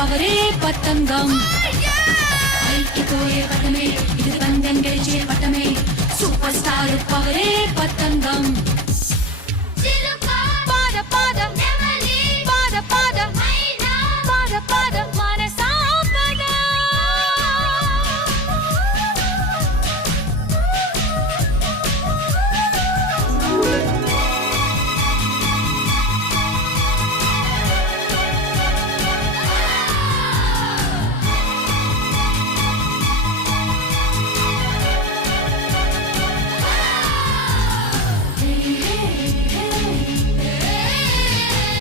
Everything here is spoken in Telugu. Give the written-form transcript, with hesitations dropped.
పవరే పతంగం పైకిపోయే పటమే ఇది పందెం గెలిచే పటమే సూపర్ స్టార్ పవరే పతంగం